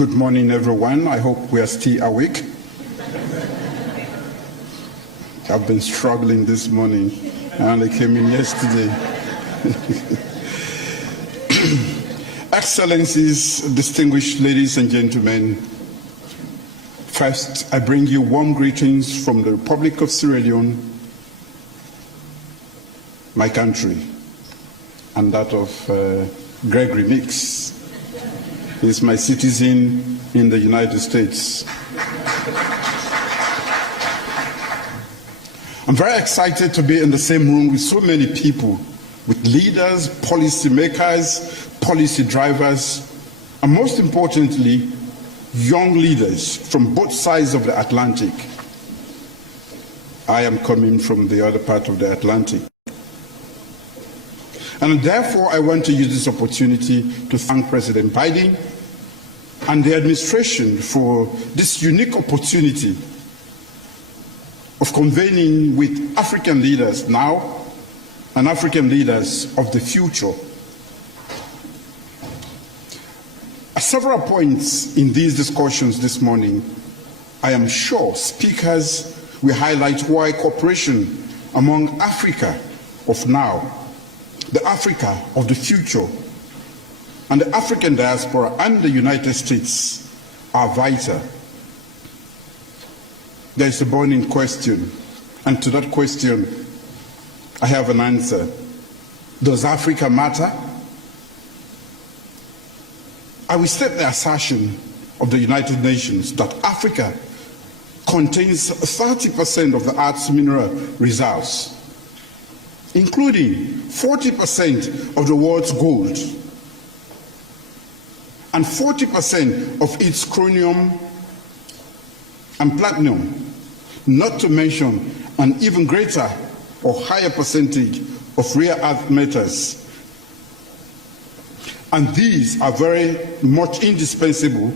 Good morning, everyone. I hope we are still awake. I've been struggling this morning. I only came in yesterday. Excellencies, distinguished ladies and gentlemen, first, I bring you warm greetings from the Republic of Sierra Leone, my country, and that of Gregory Mix. He's my citizen in the United States. I'm very excited to be in the same room with so many people, with leaders, policy makers, policy drivers, and most importantly, young leaders from both sides of the Atlantic. I am coming from the other part of the Atlantic. And therefore, I want to use this opportunity to thank President Biden and the administration for this unique opportunity of convening with African leaders now and African leaders of the future. At several points in these discussions this morning, I am sure speakers will highlight why cooperation among Africa of now, the Africa of the future, and the African diaspora and the United States are vital. There is a burning question, and to that question, I have an answer. Does Africa matter? I will state the assertion of the United Nations that Africa contains 30% of the Earth's mineral reserves, including 40% of the world's gold and 40% of its chromium and platinum, not to mention an even greater or higher percentage of rare earth metals. And these are very much indispensable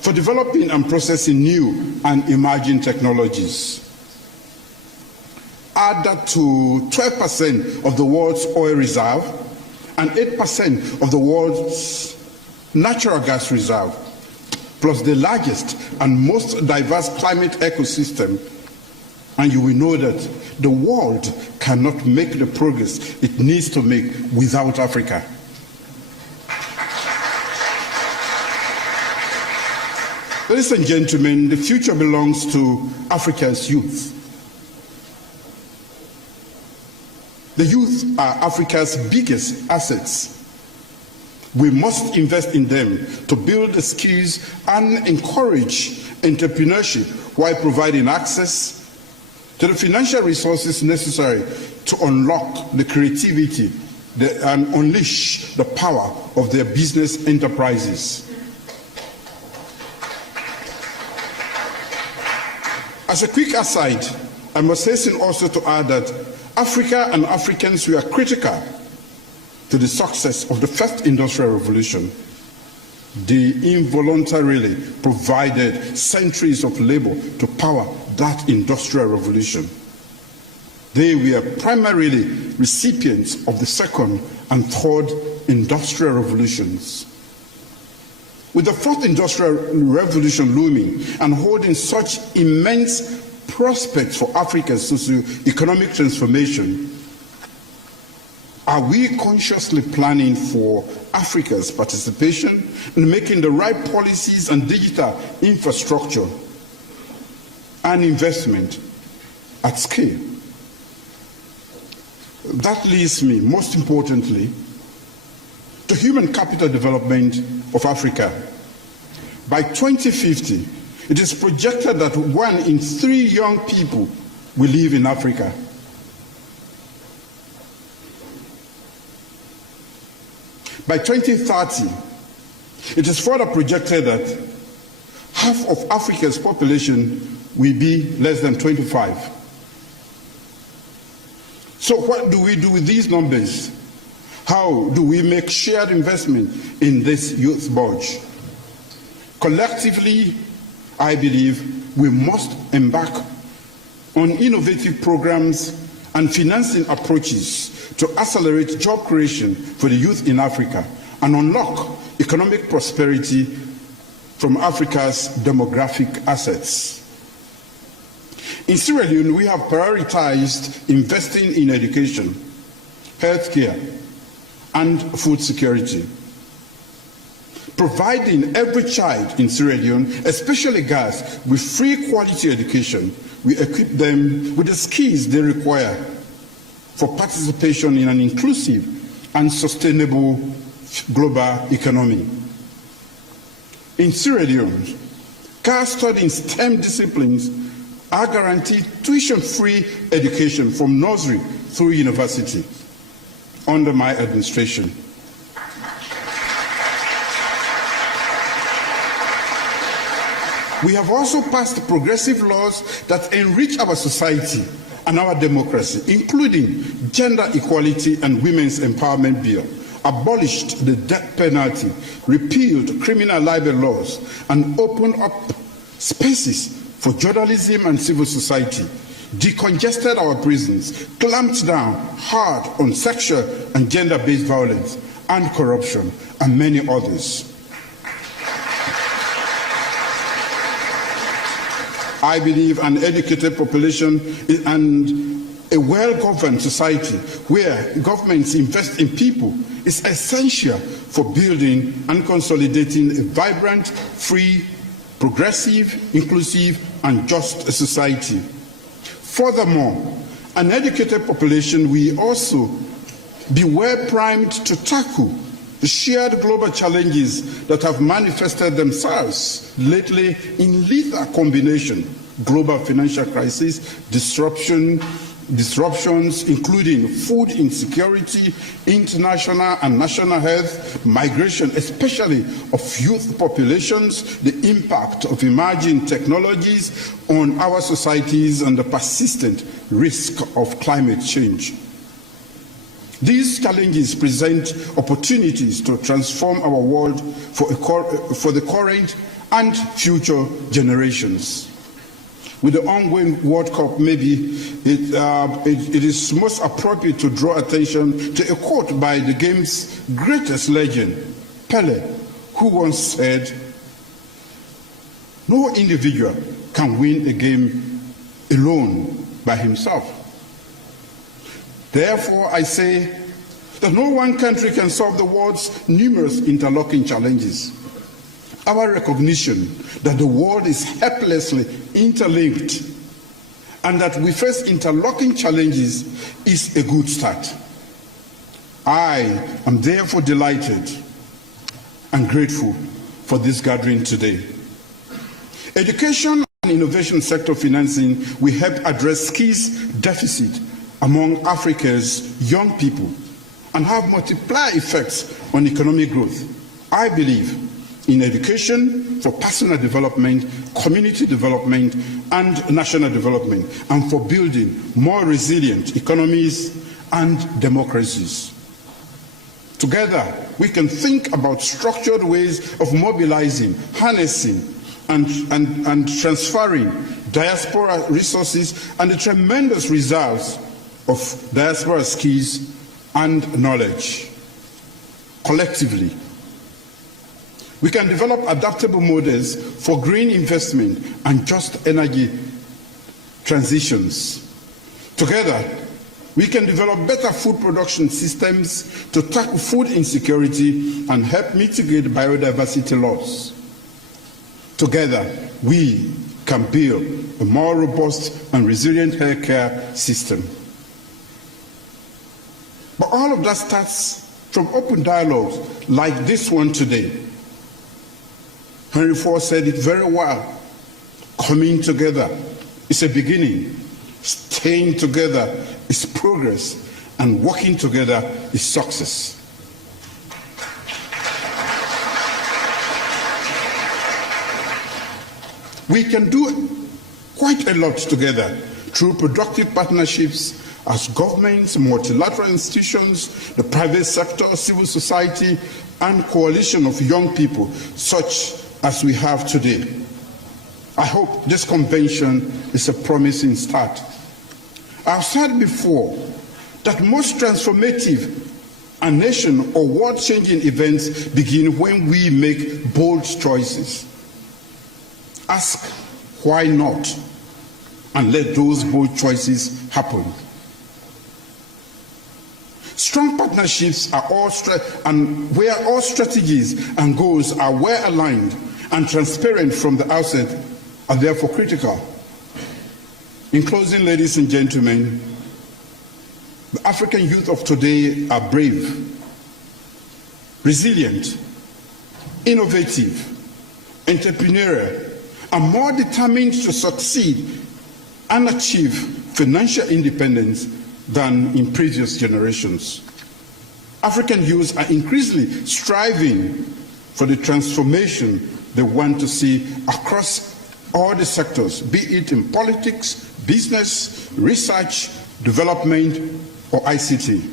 for developing and processing new and emerging technologies. Add that to 12% of the world's oil reserve and 8% of the world's natural gas reserve, plus the largest and most diverse climate ecosystem, and you will know that the world cannot make the progress it needs to make without Africa. Ladies and gentlemen, the future belongs to Africa's youth. The youth are Africa's biggest assets. We must invest in them to build the skills and encourage entrepreneurship while providing access to the financial resources necessary to unlock the creativity and unleash the power of their business enterprises. As a quick aside, I must hasten also to add that Africa and Africans were critical to the success of the first industrial revolution. They involuntarily provided centuries of labor to power that industrial revolution. They were primarily recipients of the second and third industrial revolutions. With the fourth industrial revolution looming and holding such immense prospects for Africa's socio-economic transformation, are we consciously planning for Africa's participation in making the right policies and digital infrastructure and investment at scale? That leads me, most importantly, to human capital development of Africa. By 2050, it is projected that 1 in 3 young people will live in Africa. By 2030, it is further projected that half of Africa's population will be less than 25. So what do we do with these numbers? How do we make shared investment in this youth bulge? Collectively, I believe we must embark on innovative programs and financing approaches to accelerate job creation for the youth in Africa and unlock economic prosperity from Africa's demographic assets. In Sierra Leone, we have prioritized investing in education, healthcare, and food security. Providing every child in Sierra Leone, especially girls, with free quality education, we equip them with the skills they require for participation in an inclusive and sustainable global economy. In Sierra Leone, girls studying STEM disciplines are guaranteed tuition-free education from nursery through university under my administration. We have also passed progressive laws that enrich our society and our democracy, including Gender Equality and Women's Empowerment Bill, abolished the death penalty, repealed criminal libel laws, and opened up spaces for journalism and civil society, decongested our prisons, clamped down hard on sexual and gender-based violence and corruption, and many others. I believe an educated population and a well-governed society where governments invest in people is essential for building and consolidating a vibrant, free, progressive, inclusive, and just society. Furthermore, an educated population will also be well primed to tackle the shared global challenges that have manifested themselves lately in lethal combination: global financial crisis, disruptions including food insecurity, international and national health, migration, especially of youth populations, the impact of emerging technologies on our societies, and the persistent risk of climate change. These challenges present opportunities to transform our world for the current and future generations. With the ongoing World Cup, maybe it is most appropriate to draw attention to a quote by the game's greatest legend, Pele, who once said, "No individual can win a game alone by himself." Therefore, I say that no one country can solve the world's numerous interlocking challenges. Our recognition that the world is helplessly interlinked and that we face interlocking challenges is a good start. I am therefore delighted and grateful for this gathering today. Education and innovation sector financing will help address skills deficit among Africa's young people and have multiplier effects on economic growth. I believe in education for personal development, community development, and national development, and for building more resilient economies and democracies. Together, we can think about structured ways of mobilizing, harnessing, and transferring diaspora resources and the tremendous results of diaspora skills and knowledge. Collectively, we can develop adaptable models for green investment and just energy transitions. Together, we can develop better food production systems to tackle food insecurity and help mitigate biodiversity loss. Together, we can build a more robust and resilient healthcare system. But all of that starts from open dialogues like this one today. Henry Ford said it very well. Coming together is a beginning. Staying together is progress. And working together is success. We can do quite a lot together through productive partnerships as governments, multilateral institutions, the private sector, civil society, and coalition of young people, such as we have today. I hope this convention is a promising start. I've said before that most transformative and nation or world-changing events begin when we make bold choices. Ask why not, and let those bold choices happen. Strong partnerships are where all strategies and goals are well aligned and transparent from the outset are therefore critical. In closing, ladies and gentlemen, the African youth of today are brave, resilient, innovative, entrepreneurial, and more determined to succeed and achieve financial independence than in previous generations. African youths are increasingly striving for the transformation they want to see across all the sectors, be it in politics, business, research, development, or ICT.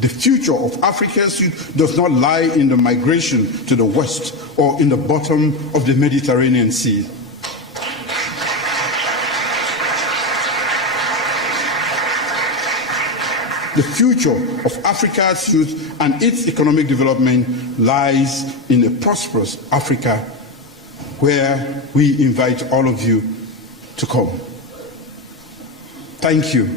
The future of Africa's youth does not lie in the migration to the West or in the bottom of the Mediterranean Sea. The future of Africa's youth and its economic development lies in a prosperous Africa where we invite all of you to come. Thank you.